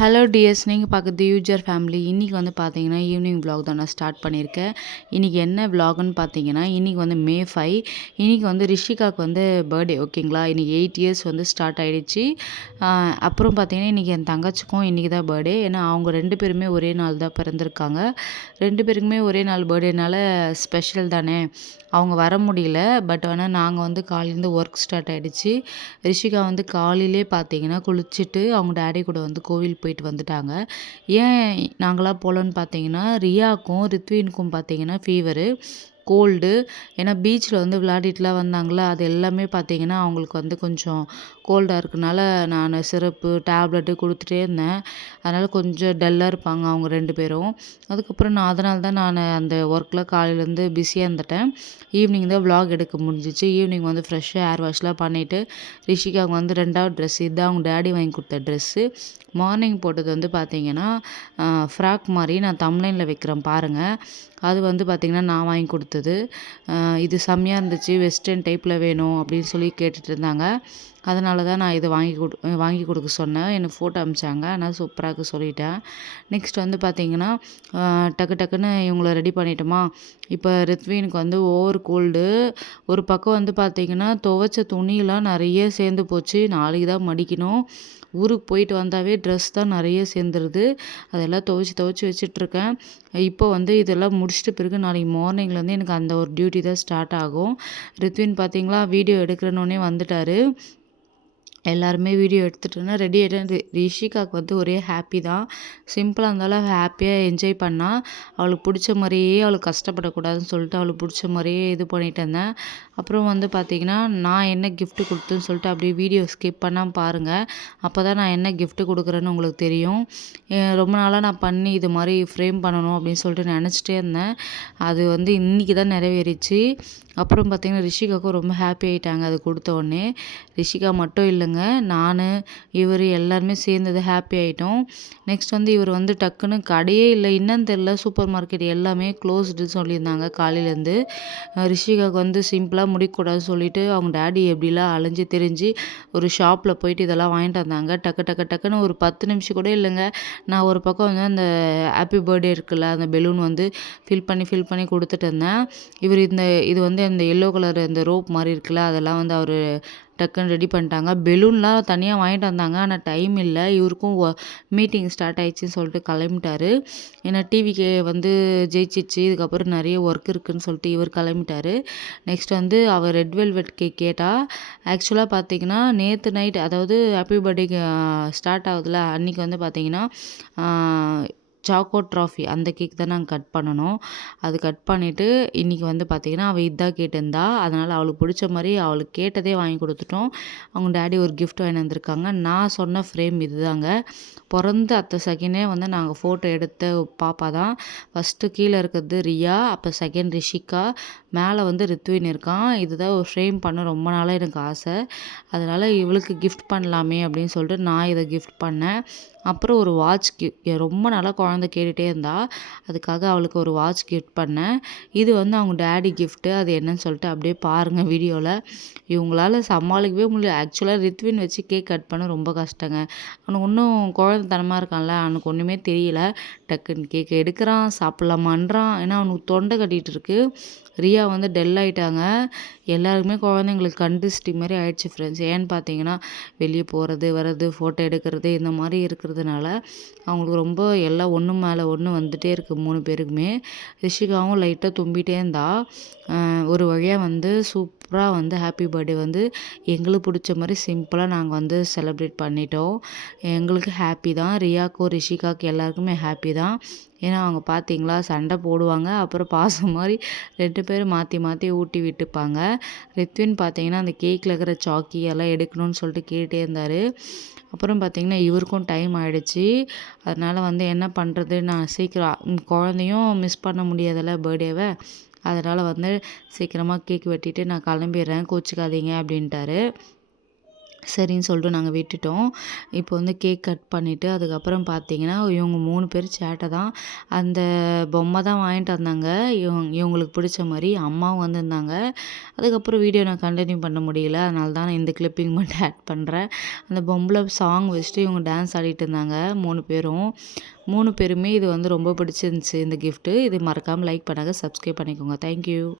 Hello tears, நீங்கள் பார்க்குறது user family. இன்றைக்கி வந்து பார்த்தீங்கன்னா ஈவினிங் vlog தான் நான் ஸ்டார்ட் பண்ணியிருக்கேன். இன்றைக்கி என்ன vlogன்னு பார்த்தீங்கன்னா, இன்றைக்கி வந்து மே 5. இன்றைக்கி வந்து ரிஷிகாவுக்கு வந்து பர்த்டே, ஓகேங்களா. இன்றைக்கி 8 இயர்ஸ் வந்து ஸ்டார்ட் ஆகிடுச்சு. அப்புறம் பார்த்தீங்கன்னா இன்றைக்கி என் தங்கச்சிக்கும் இன்றைக்கி தான் பர்த்டே. ஏன்னா அவங்க 2 பேருமே ஒரே நாள் தான் பிறந்திருக்காங்க. 2 பேருக்குமே ஒரே நாள் பர்த்டேனால ஸ்பெஷல் தானே. அவங்க வர முடியல. பட் ஆனால் நாங்கள் வந்து காலையிலேருந்து ஒர்க் ஸ்டார்ட் ஆகிடுச்சு. ரிஷிகா வந்து காலையிலே பார்த்தீங்கன்னா குளிச்சுட்டு அவங்க டேடி கூட வந்து கோவில் போயிட்டு வந்துட்டாங்க. ஏன் நாங்களாம் போகலன்னு பார்த்தீங்கன்னா, ரியாக்கும் ரித்வினுக்கும் பார்த்தீங்கன்னா ஃபீவரு, கோல்டு. ஏன்னா பீச்சில் வந்து விளையாடிட்டுலாம் வந்தாங்களா, அது எல்லாமே பார்த்தீங்கன்னா அவங்களுக்கு வந்து கொஞ்சம் கோல்டாக இருக்கனால நான் சிரப்பு டேப்லெட்டு கொடுத்துட்டே இருந்தேன். அதனால் கொஞ்சம் டல்லாக இருப்பாங்க அவங்க 2 பேரும். அதுக்கப்புறம் அதனால தான் நான் அந்த ஒர்க்கில் காலையிலேருந்து பிஸியாக இருந்துட்டேன். ஈவினிங் தான் vlog எடுக்க முடிஞ்சிச்சு. ஈவினிங் வந்து ஃப்ரெஷ்ஷாக ஹேர் வாஷ்லாம் பண்ணிவிட்டு ரிஷிகாவுக்கு வந்து 2வது ட்ரெஸ் இதுதான் அவங்க டேடி வாங்கி கொடுத்த ட்ரெஸ்ஸு. மார்னிங் போட்டது வந்து பார்த்தீங்கன்னா ஃப்ராக் மாதிரி நான் தம்ப்லைனில் வைக்கிறேன் பாருங்கள். அது வந்து பார்த்திங்கன்னா நான் வாங்கி கொடுத்தது. இது செம்மையாக இருந்துச்சு, வெஸ்டர்ன் டைப்பில் வேணும் அப்படின்னு சொல்லி கேட்டுட்டு இருந்தாங்க. அதனால தான் நான் இதை வாங்கி கொடுக்க சொன்னேன். எனக்கு ஃபோட்டோ அனுப்பிச்சாங்க. ஆனால் சூப்பராக இருக்கு சொல்லிட்டேன். நெக்ஸ்ட் வந்து பார்த்திங்கன்னா டக்கு டக்குன்னு இவங்கள ரெடி பண்ணிட்டோமா. இப்போ ரித்வினுக்கு வந்து ஓவர் கோல்டு. ஒரு பக்கம் வந்து பார்த்திங்கன்னா துவைச்ச துணியெலாம் நிறைய சேர்ந்து போச்சு. நாளைக்கு தான் மடிக்கணும். ஊருக்கு போயிட்டு வந்தாவே ட்ரெஸ் தான் நிறைய சேர்ந்துருது. அதெல்லாம் துவைச்சி வச்சிட்ருக்கேன். இப்போ வந்து இதெல்லாம் முடிச்சிட்ட பிறகு நாளைக்கு மார்னிங்லேருந்து எனக்கு அந்த ஒரு டியூட்டி தான் ஸ்டார்ட் ஆகும். ரித்வின் பார்த்தீங்களா வீடியோ எடுக்கிறனோடனே வந்துட்டார். எல்லாருமே வீடியோ எடுத்துட்டோன்னா ரெடி ஆகிட்டேன். ரிஷிகாவுக்கு வந்து ஒரே ஹாப்பி தான். சிம்பிளாக இருந்தாலும் ஹாப்பியாக என்ஜாய் பண்ணால். அவளுக்கு பிடிச்ச மாதிரியே அவளுக்கு கஷ்டப்படக்கூடாதுன்னு சொல்லிட்டு அவளுக்கு பிடிச்ச மாதிரியே இது பண்ணிட்டு இருந்தேன். அப்புறம் வந்து பார்த்திங்கன்னா நான் என்ன கிஃப்ட்டு கொடுத்தேன்னு சொல்லிட்டு அப்படியே வீடியோ ஸ்கிப் பண்ணாமல் பாருங்கள். அப்போ தான் நான் என்ன கிஃப்ட்டு கொடுக்குறேன்னு உங்களுக்கு தெரியும். ரொம்ப நாளாக நான் பண்ணி இது மாதிரி ஃப்ரேம் பண்ணணும் அப்படின்னு சொல்லிட்டு நினச்சிட்டே இருந்தேன். அது வந்து இன்றைக்கி தான் நிறைவேறிச்சு. அப்புறம் பார்த்திங்கன்னா ரிஷிகாவுக்கும் ரொம்ப ஹாப்பி ஆகிட்டாங்க அது கொடுத்த உடனே. ரிஷிகா மட்டும் இல்லைங்க, நான் இவர் எல்லாருமே சேர்ந்தது ஹாப்பி ஆகிட்டோம். நெக்ஸ்ட் வந்து இவர் வந்து டக்குன்னு கடையே இல்லை, என்னன்னு தெரில, சூப்பர் மார்க்கெட் எல்லாமே க்ளோஸ்டுன்னு சொல்லியிருந்தாங்க காலையிலேருந்து. ரிஷிகாவுக்கு வந்து சிம்பிளாக முடிக்கக்கூடாதுன்னு சொல்லிட்டு அவங்க டேடி எப்படிலாம் அலைஞ்சு திரிஞ்சு ஒரு ஷாப்பில் போயிட்டு இதெல்லாம் வாங்கிட்டு வந்தாங்க. டக்குன்னு ஒரு 10 நிமிஷம் கூட இல்லைங்க. நான் ஒரு பக்கம் வந்து அந்த ஹாப்பி பர்த்டே இருக்குல்ல, அந்த பெலூன் வந்து ஃபில் பண்ணி கொடுத்துட்டு இருந்தேன். இவர் இது வந்து அந்த எல்லோ கலர் இந்த ரோப் மாதிரி இருக்குல்ல, அதெல்லாம் வந்து அவர் டக்குன்னு ரெடி பண்ணிட்டாங்க. பெலூன்லாம் தனியாக வாங்கிட்டு வந்தாங்க. ஆனால் டைம் இல்லை. இவருக்கும் மீட்டிங் ஸ்டார்ட் ஆயிடுச்சுன்னு சொல்லிட்டு கிளம்பிட்டாரு. ஏன்னா டிவிக்கு வந்து ஜெயிச்சிச்சு, இதுக்கப்புறம் நிறைய ஒர்க் இருக்குதுன்னு சொல்லிட்டு இவர் கிளம்பிட்டாரு. நெக்ஸ்ட் வந்து அவர் ரெட் வெல்வெட் கேக் கேட்டால். ஆக்சுவலாக பார்த்தீங்கன்னா நேற்று நைட், அதாவது ஹாப்பி பர்த்டேக்கு ஸ்டார்ட் ஆகுதுல அன்றைக்கி வந்து பார்த்தீங்கன்னா சாக்கோ ட்ராஃபி அந்த கேக் தான் நாங்கள் கட் பண்ணணும். அது கட் பண்ணிவிட்டு இன்றைக்கி வந்து பார்த்திங்கன்னா அவள் இதான் கேட்டிருந்தா. அதனால் அவளுக்கு பிடிச்ச மாதிரி அவளுக்கு கேட்டதே வாங்கி கொடுத்துட்டோம். அவங்க டேடி ஒரு கிஃப்ட் வாங்கி வந்திருக்காங்க. நான் சொன்ன ஃப்ரேம் இது தாங்க. பிறந்த அடுத்த செகண்டே வந்து நாங்கள் ஃபோட்டோ எடுத்த பாப்பா தான். ஃபஸ்ட்டு கீழே இருக்கிறது ரியா, அப்போ செகண்ட் ரிஷிகா, மேலே வந்து ரித்வின் இருக்கான். இதுதான் ஒரு ஃப்ரேம் பண்ண ரொம்ப நாளாக எனக்கு ஆசை. அதனால் இவளுக்கு கிஃப்ட் பண்ணலாமே அப்படின்னு சொல்லிட்டு நான் இதை கிஃப்ட் பண்ணேன். அப்புறம் ஒரு வாட்ச் ரொம்ப நாளாக குழந்தை கேட்டுகிட்டே இருந்தா. அதுக்காக அவளுக்கு ஒரு வாட்ச் கிஃப்ட் பண்ணேன். இது வந்து அவங்க டேடி கிஃப்ட்டு. அது என்னன்னு சொல்லிட்டு அப்படியே பாருங்கள் வீடியோவில். இவங்களால சமாளிக்கவே முடியல. ஆக்சுவலாக ரித்வின் வச்சு கேக் கட் பண்ண ரொம்ப கஷ்டங்க. அவனுக்கு இன்னும் குழந்தைத்தனமாக இருக்கான்ல, அவனுக்கு ஒன்றுமே தெரியல. டக்குன்னு கேக் எடுக்கிறான், சாப்பிட்லாமான்றான். ஏன்னா அவனுக்கு தொண்டை கட்டிகிட்டு இருக்கு. ரியா வந்து டெல் ஆகிட்டாங்க. எல்லாருக்குமே குழந்தைங்களுக்கு கண்டிஸ்டி மாதிரி ஆயிடுச்சு ஃப்ரெண்ட்ஸ். ஏன்னு பார்த்தீங்கன்னா வெளியே போகிறது வர்றது ஃபோட்டோ எடுக்கிறது இந்த மாதிரி இருக்கிறதுனால அவங்களுக்கு ரொம்ப எல்லாம் ஒன்று மேலே ஒன்று வந்துகிட்டே இருக்குது 3 பேருக்குமே. ரிஷிகாவும் லைட்டாக தும்பிகிட்டே இருந்தா. ஒரு வழியாக வந்து சூப்பராக வந்து ஹாப்பி பர்த்டே வந்து எங்களுக்கு பிடிச்ச மாதிரி சிம்பிளாக நாங்கள் வந்து செலிப்ரேட் பண்ணிட்டோம். எங்களுக்கு ஹாப்பி தான். ரியாக்கும் ரிஷிகாவுக்கு எல்லாருக்குமே ஹாப்பி தான். ஏன்னா அவங்க பார்த்தீங்களா சண்டை போடுவாங்க, அப்புறம் பாசம் மாதிரி 2 பேரும் மாற்றி ஊட்டி விட்டுப்பாங்க. ரித்வின் பார்த்தீங்கன்னா அந்த கேக்கில் இருக்கிற சாக்கி எல்லாம் எடுக்கணும்னு சொல்லிட்டு கேட்டே இருந்தார். அப்புறம் பார்த்திங்கன்னா இவருக்கும் டைம் ஆகிடுச்சி. அதனால் வந்து என்ன பண்ணுறது, நான் சீக்கிரம் குழந்தையும் மிஸ் பண்ண முடியாதுல்ல பர்த்டேவை. அதனால் வந்து சீக்கிரமாக கேக் வெட்டிட்டு நான் கிளம்பிடுறேன், கோச்சிக்காதீங்க அப்படின்ட்டாரு. சரின்னு சொல்லிட்டு நாங்க விட்டுட்டோம். இப்போ வந்து கேக் கட் பண்ணிட்டு, அதுக்கப்புறம் பார்த்தீங்கன்னா, இவங்க 3 பேர் சேட்டை தான். அந்த பொம்மை தான் வாங்கிட்டு வந்தாங்க. இவங்களுக்கு பிடிச்ச மாரி. அம்மாவும் வந்திருந்தாங்க. அதுக்கப்புறம் வீடியோ நான் கன்டின்யூ பண்ண முடியல. அதனால தான் நான் இந்த கிளிப்பிங் மட்டும் ஆட் பண்றேன். அந்த பொம்பள சாங் வச்சுட்டு இவங்க டான்ஸ் ஆடிட்டு இருந்தாங்க 3 பேரும். 3 பேருமே இது வந்து ரொம்ப பிடிச்சிருந்துச்சு இந்த கிஃப்ட்டு. இது மறக்காம லைக் பண்ணுங்க, சப்ஸ்கிரைப் பண்ணிக்கோங்க. Thank you.